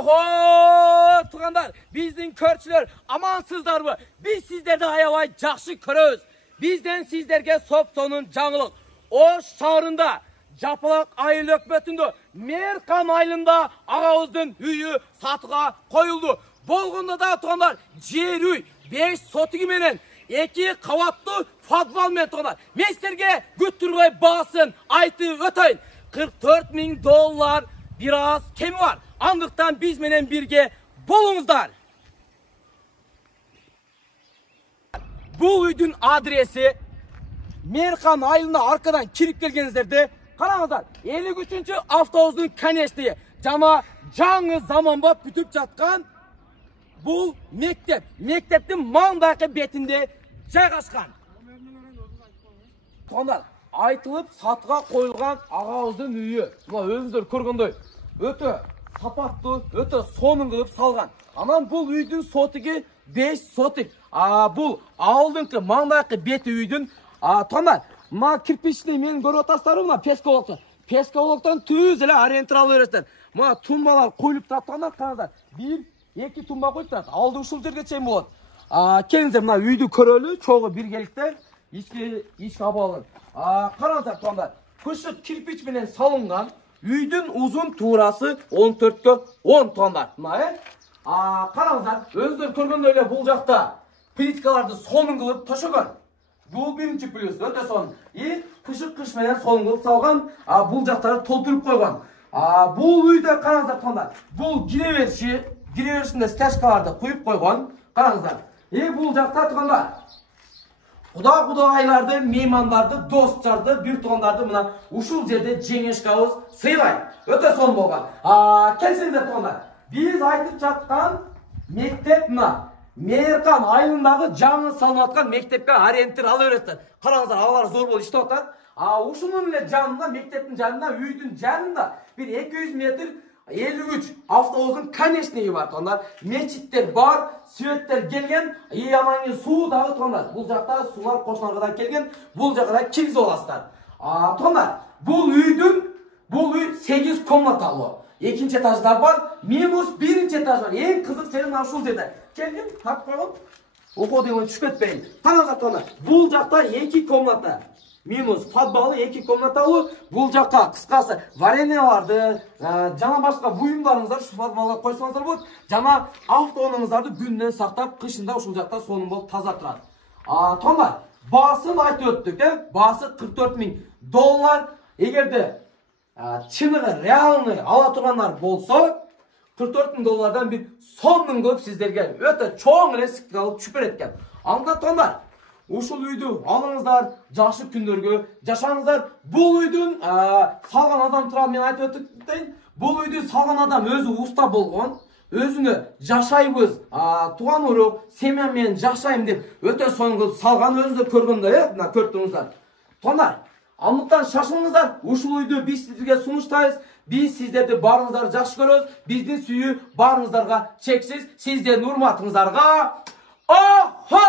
Oho, tuğanlar, bizden körçüler amansızlar mı? Biz sizlerde ayavay жақсы köröz. Bizden sizlerge sop sonun жаңылық. O şarında, Japalak ayıl ökbötündü. Merkan ayılında ağaozdun üyü satığa koyuldu. Bolğunda da tuğanlar, jer üy, 5 sotigi menen, 2 kavatlı fadval men tuğanlar. Meslerge güttürgay basın, aytı ötayın. $44.000 biraz kemi var. Andıktan biz menen birge bolunuzlar. Bu üydün adresi Merkan ayılına arkadan kirip gelgenizlerde karаңыздар 53. avtobustun konечныйы жана жаңы zaman bop күтүп жаткан бул мектеп. Мектептин маңдайкы бетинде жайгашкан. Сонда айтылып сатыга коюлган агабыздын үйү. Мына өзүңүздөр көргөндөй өтө сапаттуу, өтө сонун кылып салган. Анан бул үйдүн сотиги 5 сотик. Бул ауылдыңкы маңдайкы бети үйдүн тонар. Ма кирпичный мен көрүп атасыздар мына песковоктон. Песковоктон түз эле ориентир алып бересиздер. Мына тумбалар коюлуп турат, караңыздар. 1-2 тумба коюп турат. Ауылдын ушул жерге чейин болот. Келиңиздер мына үйдү көрөлү, чогуу биргеликте ички абалын. Караңыздар тондар. Көшөт кирпич менен салынган. Үйдүн узун туурасы 14-кө 10 тондар. Мына караңыздар, өзүңүздөр көргөндөй эле бул жакта плиткаларды сонун кылып төшөгөн. Бул биринчи плюс, өтө сонун. Кышык кыш менен сонун кылып салган, бул жактарды толтуруп койгон. Бул үйдө караңыздар тондар. Бул кире-беришинде стяжкаларды куюп койгон. Караңыздар. Бул жакта турганда Кудайларды, меймандарды, достарды, бир туугандарды мына ушул жерде жеңешкабыз сыйлайт. Өтө сонун болгон. Келсеңиздер туугандар. Биз айтып жаткан мектеп мына Меркан айылындагы жаңы салынып аткан мектепке ориентир ала бересиздер. Караңыздар, алар зор болуп иштеп атат. Ушунун эле жанында, мектептин жанында, үйдүн жанында бир 200 метр 53 автобустун конечныйы бар тондар. Мечиттер бар, светтер келген, анан кийин суу дагы тондар. Бул жакта суулар кошуналардан келген, бул жакка да киргизип аласыздар. Тондар, бул үй 8 комнаталуу. Экинчи этажда бар, минус биринчи этаж бар. Эң кызык жери мына ушул жерде. Келгин, тартып коюп, окуудон түшүп кетпейин. Караңыздар тондар, бул жакта 2 комната. Минус подвалы 2 комнаталуу. Бул жакка кыскасы вареньяларды, жана башка буюмдарыңыздар ушу подвалга койсоңуздар болот. Жана автоунуңуздарды күндөн сактап, кышында ушул жакта сонун болуп таза турат. Тондар, баасын айтып өттүк, баасы $44.000. Эгерде чыныгы реальный ала тургандар болсо, $44.000 бир сонун кылып сиздерге өтө чоң эле скидка алып түшүп берет экен. Анда тондар, ушул үйдү алыңыздар, жакшы күндөргө жашаңыздар. Бул үйдүн салган адам туралы мен айтып өтөйүн. Бул үйдү салган адам өзү уста болгон, өзүнө жашайбыз, тууган урук, семья менен жашайм деп өтө сонун кылып салган, өзүңүздөр көргөндөй, мына көрүп туруңуздар. Тондар, андыктан шашылыңыздар. Ушул үйдү биз сиздерге сунуштайбыз. Биз сиздерди баарыңыздар жакшы көрөбүз. Биздин сүйүү баарыңыздарга чексиз. Сиздердин урматыңыздарга. Охо!